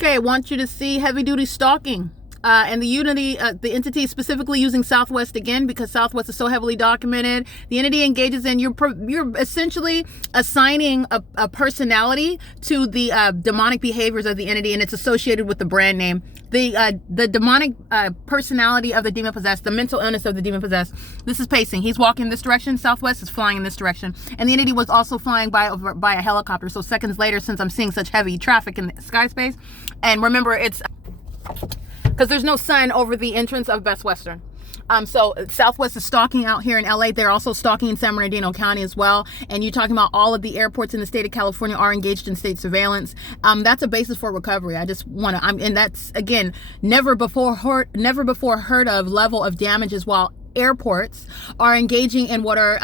Okay, I want you to see heavy-duty stalking. And the unity, the entity is specifically using Southwest again because Southwest is so heavily documented. The entity engages in, you're essentially assigning a personality to the demonic behaviors of the entity, and it's associated with the brand name. The demonic personality of the demon possessed, the mental illness of the demon possessed. This is pacing. He's walking in this direction. Southwest is flying in this direction. And the entity was also flying by a helicopter. So seconds later, since I'm seeing such heavy traffic in the sky space, and remember, it's because there's no sun over the entrance of Best Western. So Southwest is stalking out here in LA. They're also stalking in San Bernardino County as well. And you're talking about all of the airports in the state of California are engaged in state surveillance. That's a basis for recovery. I just want to, and that's again, never before heard of level of damages while airports are engaging in what are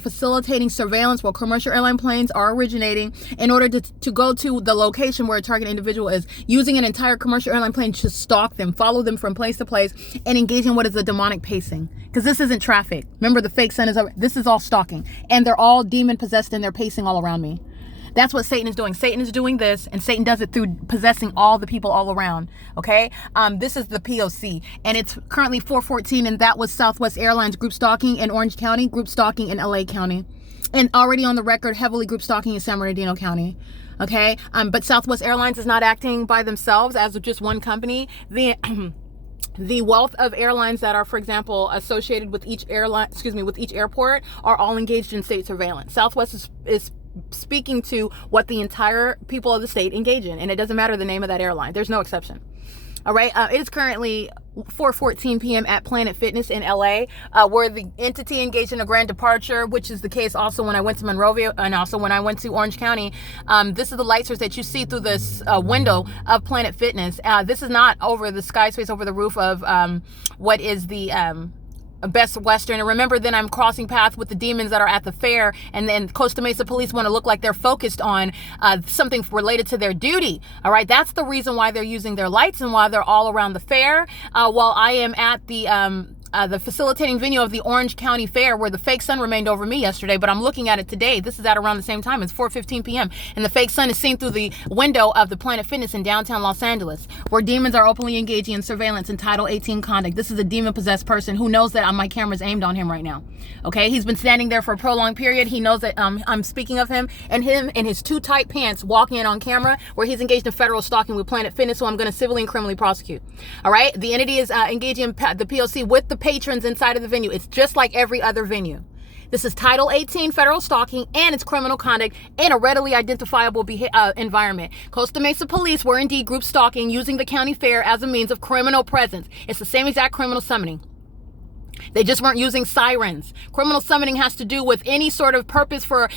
facilitating surveillance while commercial airline planes are originating in order to go to the location where a target individual is, using an entire commercial airline plane to stalk them, follow them from place to place, and engage in what is a demonic pacing. Because this isn't traffic. Remember, the fake sun is over. This is all stalking. And they're all demon possessed and they're pacing all around me. That's what Satan is doing. Satan is doing this, and Satan does it through possessing all the people all around. Okay, this is the P.O.C. and it's currently 4:14, and that was Southwest Airlines group stalking in Orange County, group stalking in LA County, and already on the record, heavily group stalking in San Bernardino County. Okay, but Southwest Airlines is not acting by themselves as just one company. The wealth of airlines that are, for example, associated with each airport are all engaged in state surveillance. Southwest is speaking to what the entire people of the state engage in, and it doesn't matter the name of that airline. There's no exception. All right, it is currently 4:14 p.m. at Planet Fitness in LA, where the entity engaged in a grand departure, which is the case also when I went to Monrovia and also when I went to Orange County. This is the light source that you see through this window of Planet Fitness. This is not over the sky space, over the roof of what is the Best Western. And remember, then I'm crossing paths with the demons that are at the fair, and then Costa Mesa police want to look like they're focused on something related to their duty. All right, that's the reason why they're using their lights and why they're all around the fair, while I am at the facilitating venue of the Orange County Fair, where the fake sun remained over me yesterday, but I'm looking at it today. This is at around the same time. It's 4:15 p.m. and the fake sun is seen through the window of the Planet Fitness in downtown Los Angeles, where demons are openly engaging in surveillance and Title 18 conduct. This is a demon-possessed person who knows that my camera's aimed on him right now. Okay, he's been standing there for a prolonged period. He knows that I'm speaking of him in his too tight pants walking in on camera, where he's engaged in federal stalking with Planet Fitness, so I'm going to civilly and criminally prosecute. All right, the entity is engaging in the P.O.C. with the patrons inside of the venue. It's just like every other venue. This is Title 18 federal stalking, and it's criminal conduct in a readily identifiable environment. Costa Mesa police were indeed group stalking using the county fair as a means of criminal presence. It's the same exact criminal summoning. They just weren't using sirens. Criminal summoning has to do with any sort of purpose for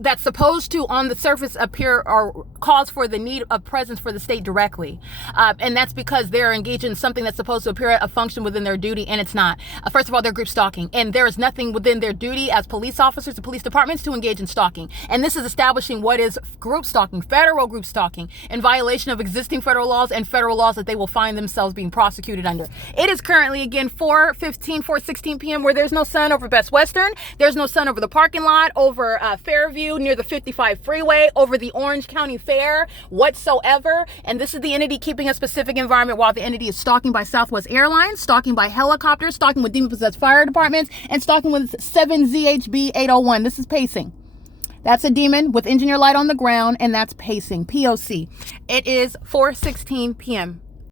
that's supposed to, on the surface, appear or cause for the need of presence for the state directly. And that's because they're engaged in something that's supposed to appear a function within their duty, and it's not. First of all, they're group stalking, and there is nothing within their duty as police officers and police departments to engage in stalking. And this is establishing what is group stalking, federal group stalking, in violation of existing federal laws and federal laws that they will find themselves being prosecuted under. It is currently, again, 4:16 p.m. where there's no sun over Best Western. There's no sun over the parking lot, over Fairview, near the 55 freeway, over the Orange County Fair whatsoever. And this is the entity keeping a specific environment while the entity is stalking by Southwest Airlines, stalking by helicopters, stalking with demon-possessed fire departments, and stalking with 7ZHB 801. This is pacing. That's a demon with engineer light on the ground, and that's pacing. P.O.C. It is 4:16 p.m.